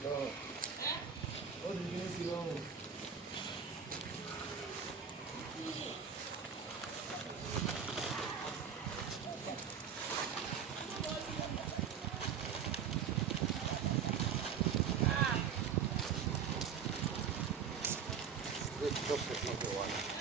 ছিল, ওদিকে ছিল। Esto se no te vale.